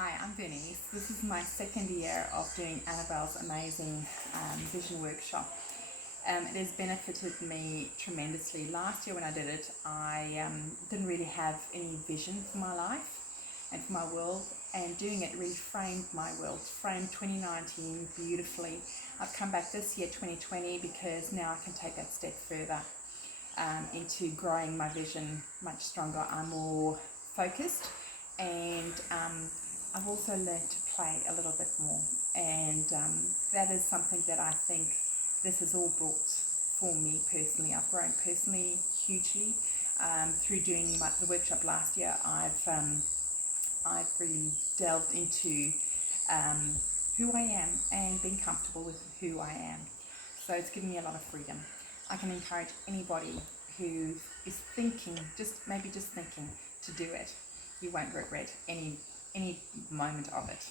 Hi, I'm Bernice. This is my second year of doing Annabelle's amazing vision workshop. It has benefited me tremendously. Last year when I did it, I didn't really have any vision for my life and for my world, and doing it really framed my world, framed 2019 beautifully. I've come back this year, 2020, because now I can take that step further into growing my vision much stronger. I'm more focused, and I've also learned to play a little bit more, and that is something that I think this has all brought for me personally. I've grown personally hugely through doing the workshop last year. I've really delved into who I am and being comfortable with who I am. So it's given me a lot of freedom. I can encourage anybody who is thinking, just thinking to do it. You won't regret any moment of it.